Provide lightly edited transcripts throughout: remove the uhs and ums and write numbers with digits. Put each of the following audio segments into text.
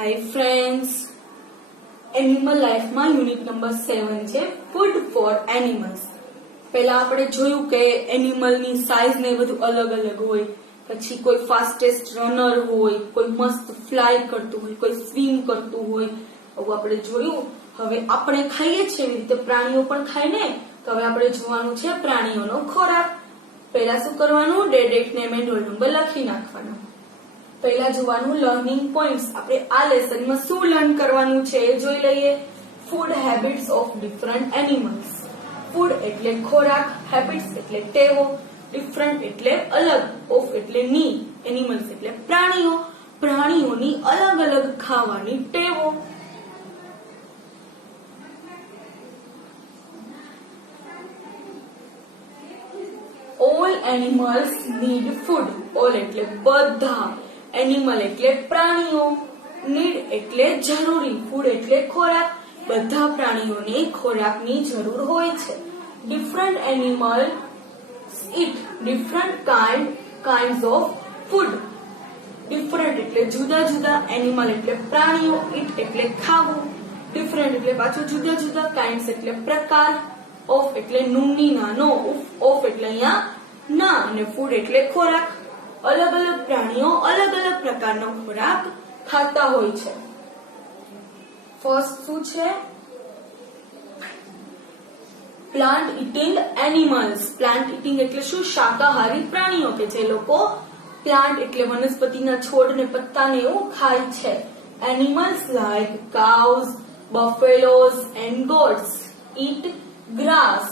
Hi friends, animal લાઈફમાં unit number 7 છે food for animals. પહેલા આપણે જોયું કે એનિમલની સાઈઝ ને બધું અલગ અલગ હોય. પછી કોઈ ફાસ્ટેસ્ટ રનર હોય, કોઈ મસ્ત ફ્લાય કરતું હોય, કોઈ સ્વિમ કરતું હોય, આવું આપણે જોયું. હવે આપણે ખાઈએ છીએ એવી રીતે પ્રાણીઓ પણ ખાય ને, તો હવે આપણે જોવાનું છે પ્રાણીઓનો ખોરાક. પહેલા શું કરવાનું? Date name and roll number લખી નાખવાનો. પહેલા જોવાનું લર્નિંગ પોઈન્ટ્સ. આપણે આ લેસનમાં શું લર્ન કરવાનું છે એ જોઈ લઈએ. Food habits of different animals. Food એટલે ખોરાક, હેબિટ્સ એટલે ટેવો, ડિફરન્ટ એટલે અલગ, ઓફ એટલે ની, એનિમલ્સ એટલે પ્રાણીઓ, પ્રાણીઓની અલગ અલગ ખાવાની ટેવો. All animals need food. All એટલે બધા, એનિમલ એટલે પ્રાણીઓ, નીડ એટલે જરૂરી, ફૂડ એટલે ખોરાક. બધા પ્રાણીઓને ખોરાકની જરૂર હોય છે. Different animal eat different kinds of food. Different એટલે જુદા જુદા, એનિમલ એટલે પ્રાણીઓ, eat એટલે ખાવું, ડિફરન્ટ એટલે પાછું જુદા જુદા, kinds એટલે પ્રકાર, ઓફ એટલે નુની નાનો, ઓફ એટલે અહીંયા ના, અને ફૂડ એટલે ખોરાક. અલગ અલગ પ્રાણીઓ અલગ અલગ પ્રકારનો ખોરાક ખાતા હોય છે. ફર્સ્ટ શું છે? Plant eating animals. Plant eating એટલે શું? શાકાહારી પ્રાણીઓ કે જે લોકો પ્લાન્ટ એટલે વનસ્પતિના છોડ ને પત્તાને એવું ખાય છે. Animals like cows, buffaloes and goats eat grass.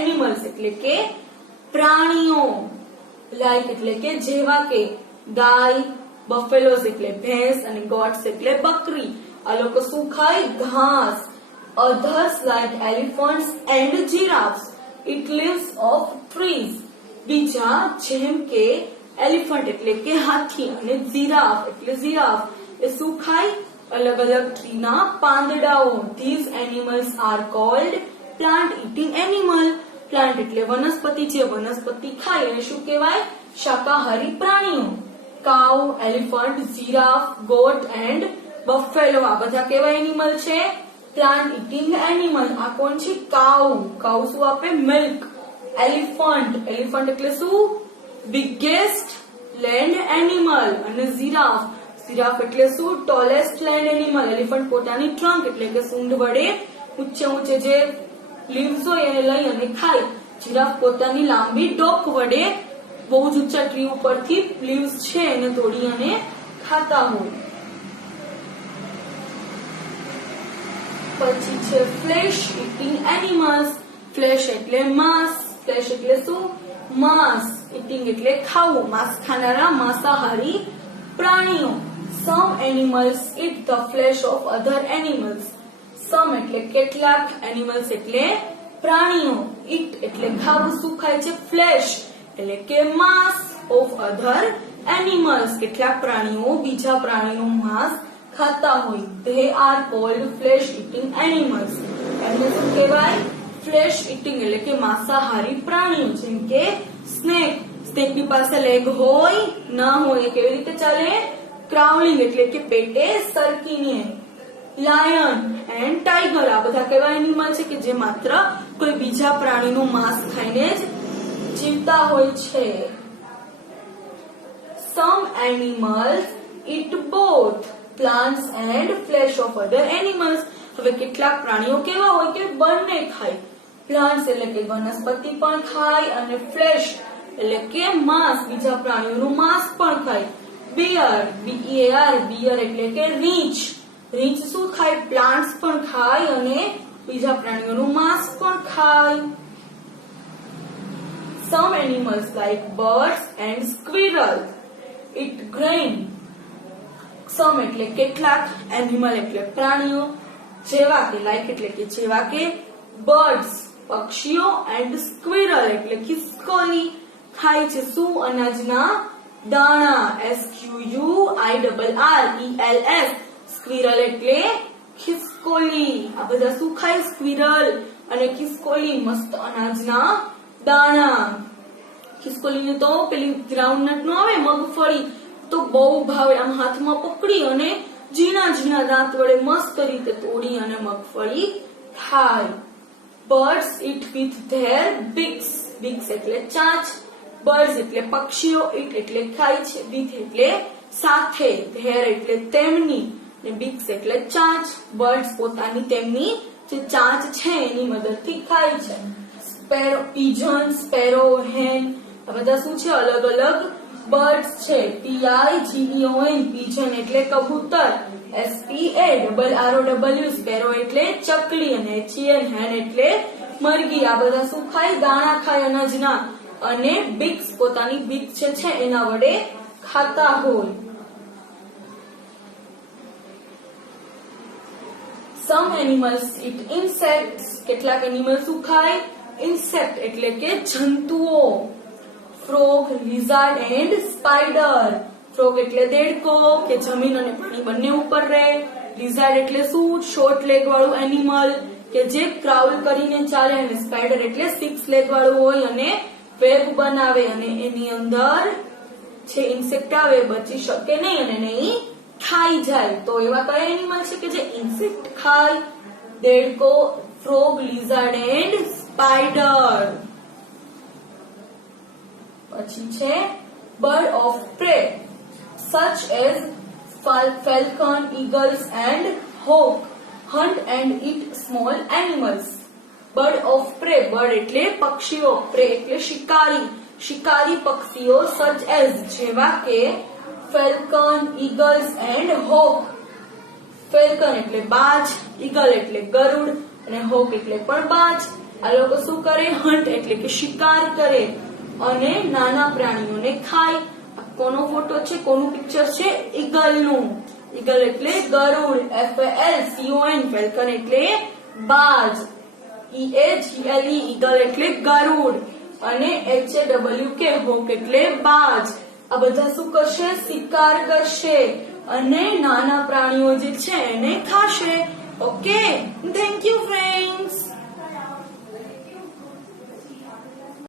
Animals એટલે કે પ્રાણીઓ, લાઈક એટલે કે જેવા કે ગાય, બફેલોઝ એટલે ભેંસ અને ગોટ્સ એટલે બકરી. આ લોકો શું ખાય? ઘાસ. Others like elephants and giraffes eat leaves of trees. બીજા જેમ કે એલિફન્ટ એટલે કે હાથી અને જીરાફ એટલે જીરાફ એ શું ખાય? અલગ અલગ ટ્રીના પાંદડાઓ. These animals are called plant eating animal. Plant એટલે વનસ્પતિ, જે વનસ્પતિ ખાય એને શું કહેવાય? શાકાહારી પ્રાણીઓ. Cow, elephant, giraffe, goat and buffalo આ બધા કેવા એનિમલ છે? Plant eating animal. આ કોણ છે? કાઉ. કાઉ શું આપે? મિલ્ક. એલિફન્ટ, એલિફન્ટ એટલે શું? Biggest land animal. અને જીરાફ, જીરાફ એટલે શું? Tallest land animal. એલિફન્ટ પોતાની ટ્રંક એટલે કે સૂંઢ વડે ઊંચે ઊંચે જે લીવ્સ હોય એને લઈ અને ખાય. જીરાફ પોતાની લાંબી ડોક વડે બહુ જ ઊંચા ટ્રી ઉપરથી લીવ્સ છે એને તોડી અને ખાતા હોય. પછી છે ફ્લેશ ઇટિંગ એનિમલ્સ. ફ્લેશ એટલે માંસ. ફ્લેશ એટલે શું? માંસ. ઇટિંગ એટલે ખાવું, માંસ ખાનારા માંસાહારી પ્રાણીઓ. Some animals eat the flesh of other animals. Some એટલે કેટલાક, એનિમલ્સ એટલે પ્રાણીઓ, eat એટલે ખાવું, શું ખાય છે? ફ્લેશ એટલે કે માંસ, ઓફ અધર એનિમલ્સ કેટલાક પ્રાણીઓ બીજા પ્રાણીનું માંસ ખાતા હોય. They are called flesh eating animals. એમને શું કહેવાય? ફ્લેશ ઇટિંગ એટલે કે માંસાહારી પ્રાણીઓ. જેમ કે સ્નેક. સ્નેકની પાસે લેગ હોય ના હોય કેવી રીતે ચાલે? ક્રાઉલિંગ એટલે કે પેટે સરકીને. લાયન એન્ડ ટાઈગર આ બધા કેવા એનિમલ છે કે જે માત્ર કોઈ બીજા પ્રાણીનું માંસ ખાઈને જ જીવતા હોય છે. Some animals eat both plants and flesh of other animals. હવે કેટલાક પ્રાણીઓ કેવા હોય કે બંને ખાય. પ્લાન્ટ્સ એટલે કે વનસ્પતિ પણ ખાય અને ફ્લેશ એટલે કે માંસ, બીજા પ્રાણીઓનું માંસ પણ ખાય. બિયર, BEAR, બિયર એટલે કે રીંછ. રીંછ શું ખાય? પ્લાન્ટ્સ પણ ખાય અને બીજા પ્રાણીઓનું માંસ પણ ખાય. Some animals like birds and squirrels eat grain. સમ એટલે કેટલાક, એનિમલ એટલે પ્રાણીઓ, જેવા કે લાઈક એટલે કે જેવા કે બર્ડ્સ પક્ષીઓ એન્ડ સ્ક્વિરલ એટલે ખિસકોલી ખાય છે શું? અનાજના દાણા. SQUIRRELS સ્ક્વિરલ એટલે ખિસકોલી. આ બધા શું ખાય? સ્ક્વિરલ અને ખિસકોલી મસ્ત અનાજના દાણા. ખિસકોલીને તો પેલી ગ્રાઉન્ડનટ નો આવે મગફળી તો બહુ ભાવે, આમ હાથમાં પકડી અને ઝીણા ઝીણા દાંત વડે મસ્ત રીતે તોડી અને મગફળી ખાય. Birds eat with their beaks. Beaks એટલે ચાંચ. બર્ડ્સ એટલે પક્ષીઓ. ઇટ એટલે ખાય છે. વિથ એટલે સાથે. ધેર એટલે તેમની. ને બીક્સ એટલે ચાંચ. બર્ડ્સ પોતાની તેમની જે ચાંચ છે એની મદદથી ખાય છે. સ્પેરો, પીજન, સ્પેરો, હેન આ બધા શું છે? અલગ અલગ બર્ડ્સ છે. PIGEON પીજન એટલે કબૂતર. SPARROW સ્પેરો એટલે ચકલી. અને HEN હેન એટલે મરઘી. આ બધા શું ખાય? દાણા ખાય અનાજના. અને બીક્સ પોતાની બીક છે એના વડે ખાતા હોય. Some animals eat insects. કેટલાક એનિમલ્સ શું ખાય? ઇન્સેક્ટ એટલે કે જંતુઓ. Frog, lizard and spider. Frog એટલે દેડકો કે જમીન અને પાણી બંને ઉપર રહે. લિઝાર્ડ એટલે શું? શોર્ટ લેગ વાળું એનિમલ કે જે ક્રાઉલ કરીને ચાલે. અને સ્પાઈડર એટલે 6 લેગ વાળું હોય અને વેબ બનાવે અને એની અંદર જે ઇન્સેક્ટ આવે બચી શકે નહીં અને નહીં ખાઈ જાય. તો એવા કયા એનિમલ છે કે જે ઇન્સેક્ટ ખાય? દેડકો, ફ્રોગ, લિઝાર્ડ એન્ડ સ્પાઈડર. પછી છે bird of pre such as falcon, eagles and hawk hunt and eat small animals. Bird of pre. Bird એટલે પક્ષીઓ. પ્રે એટલે શિકારી. શિકારી પક્ષીઓ such as જેવા કે ફેલ્કન, ઈગલ્સ એન્ડ હોક. ફેલ્કન એટલે બાજ, ઈગલ એટલે ગરુડ અને હોક એટલે પણ બાજ. આ લોકો શું કરે? હન્ટ એટલે કે શિકાર કરે અને નાના પ્રાણીઓને ખાય. કોનો ફોટો છે? કોનું પિક્ચર છે? ઈગલનું. ઈગલ એટલે ગરુડ. FALCON. ફેલ્કન એટલે બાજ. EAGLE ઈગલ એટલે ગરુડ. અને HAWK હોક એટલે બાજ. આ બધા શું કરશે? શિકાર કરશે અને નાના પ્રાણીઓ જે છે એને ખાશે. Okay, thank you friends.